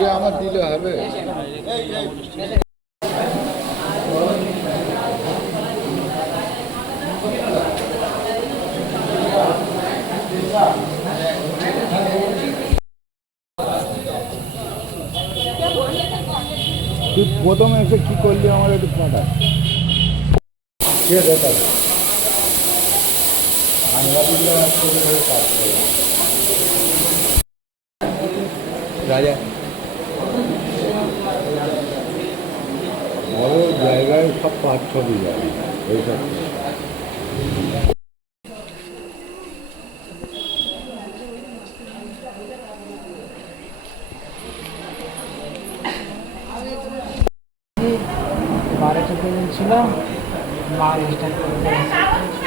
আজকে আমার দিলে হবে। তুই প্রথমে এসে কি করলি আমার একটু পাঠা কে দেখাবে সাংবাদিকরা কাজ করে রাজা বড় জায়গায় সব পাঁচ ছবি যায় এইসব ছিল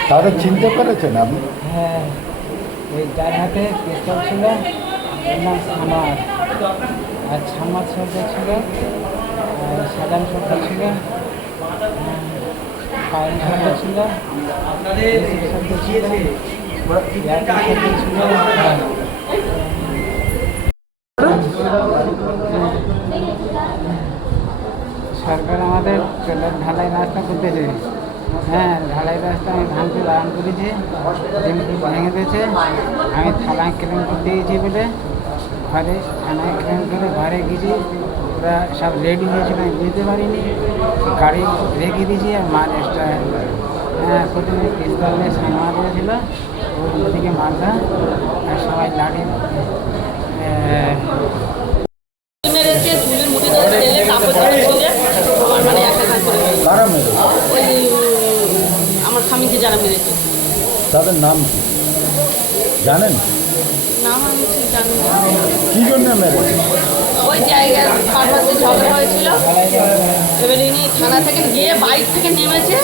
তাদের চিনতে পেরেছেন আপনি? হ্যাঁ, ওই যার হাতে পিস্তল ছিল ওর নাম সানোয়ার, আর ছাম্মাদ সর্দার ছিল, সাজান সর্দার ছিল, পায়েল সর্দার ছিল, সর্দার ছিল, সর্দার ছিল। সরকার আমাদের ঢালাই রাস্তা করতেছে। হ্যাঁ, ঢালাই রাস্তা আমি ভাঙতে বারণ করেছি, ভেঙে দিয়েছে। আমি থানায় ক্লেম করতে গেছি বলে ঘরে থানায় ক্লেম করে ঘরে গেছি। ওরা সব রেডি হয়েছিল, আমি বুঝতে পারিনি, গাড়ি রেখে দিয়েছি। আর মার এক্সট্রা প্রথমে পিস্তল নিয়ে সামনে দিয়েছিল, ওর দিকে মারধা আর সবাই লাঠি মেরেছে, চুলের মুঠি ধরে তেলে কাপড় ছিঁড়ে আমার মানে একটা কাজ করে ওই আমার স্বামীকে যারা মেরেছে। তাদের নাম কি জানেন? নাম আমি ঠিক জানি না। কি জন্য মেরেছে? ওই জায়গায় পারপাসে ঝগড়া হয়েছিল, এবার ইনি থানা থেকে গিয়ে বাইক থেকে নেমেছে,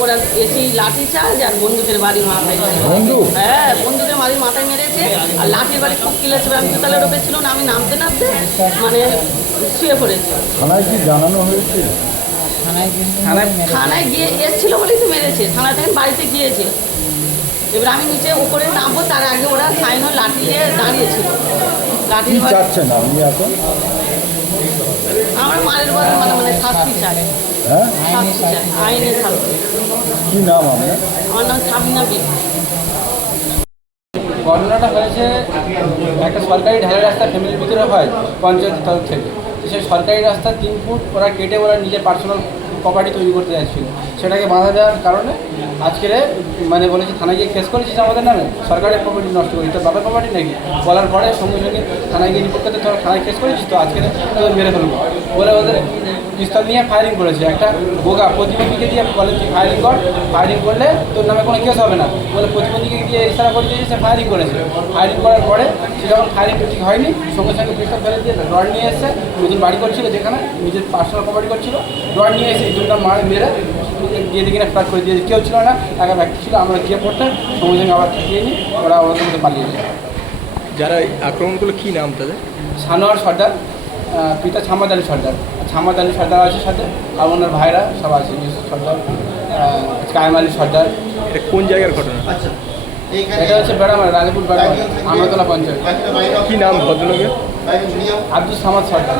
ওরা এসে লাঠি চার্জ আর বন্দুকের বাড়ি মাথায় বন্দুক? হ্যাঁ, বন্দুকের বাড়ি মাথায় মেরেছে। আর লাঠির বাড়ি খুব কিলেছে। আমি তো তাহলে রোপে ছিল না, আমি নামতে নামতে মানে শুয়ে পড়েছি। থানায় কি জানানো হয়েছে? থানায় গিয়ে এসেছিল বলেই তো মেরেছে। থানা থেকে বাড়িতে গিয়েছে। এবার আমি নিচে উপরে নামবো তার আগে ওরা সাইন লাঠি নিয়ে দাঁড়িয়েছিল। লাঠি চাচ্ছেন আপনি এখন? আমার মায়ের বদল মানে মানে শাস্তি চাই। হ্যাঁ, শাস্তি চাই, আইনের শাস্তি। কি নাম আপনার? আমার নাম সাবিনা বিবি। ঘটনাটা হয়েছে একটা সরকারি ঢালাই রাস্তা ফ্যামিলির ভিতরে হয় পঞ্চায়েতের তরফ থেকে। সেই সরকারি রাস্তা 3 ফুট ওরা কেটে ওরা নিজের পার্সোনাল প্রপার্টি তৈরি করতে যাচ্ছিল। সেটাকে বাধা দেওয়ার কারণে আজকে মানে বলেছে থানায় গিয়ে কেস করেছিস আমাদের নামে, সরকারের প্রপার্টি নষ্ট করি, তোর বাবার প্রপার্টি নাকি বলার পরে সঙ্গে সঙ্গে থানায় গিয়ে রিপোর্ট করতে, তোর থানায় কেস করেছিস তো আজকে তোদের মেরে ফেলবো বলে ওদের পিস্তল নিয়ে ফায়ারিং করেছে। একটা বোগা প্রতিবন্ধীকে দিয়ে বলে তুই ফায়ারিং কর, ফায়ারিং করলে তোর নামে কোনো কেস হবে না বলে প্রতিবন্ধীকে দিয়ে ইশারা করে দিয়েছে, সে ফায়ারিং করেছে। ফায়ারিং করার পরে সে যখন ফায়ারিং ঠিক হয়নি সঙ্গে সঙ্গে পিস্তল ফেলে দিয়ে রড নিয়ে এসছে, নতুন বাড়ি করছিল যেখানে নিজের পার্সোনাল প্রপার্টি করছিল, রড নিয়ে এসে এই দুটা মেরে গিয়ে দেখি না ফ্লাট করে দিয়েছে। কেউ ছিল না, একা ব্যক্তি ছিল। আমরা গিয়ে পড়তে সঙ্গে সঙ্গে আবার ঠেকিয়ে নিই, ওরা ওদের মধ্যে পালিয়ে যায়। যারা আক্রমণগুলো কী নাম তাদের? সানোয়ার সর্দার, পিতা ছাম্মাদ আলী সর্দার। ছাম্মাদ আলী সর্দার আছে সাথে, আর ওনার ভাইরা সব আছে, ইউসুফ সর্দার, কায়েম আলী সর্দার। এটা কোন জায়গার ঘটনা? এটা হচ্ছে বেড়ামারা, রাজাপুর বেড়ামারা, আমরতলা পঞ্চায়েত। কী নাম ভদ্রলোকের? আব্দুল সামাদ সর্দার।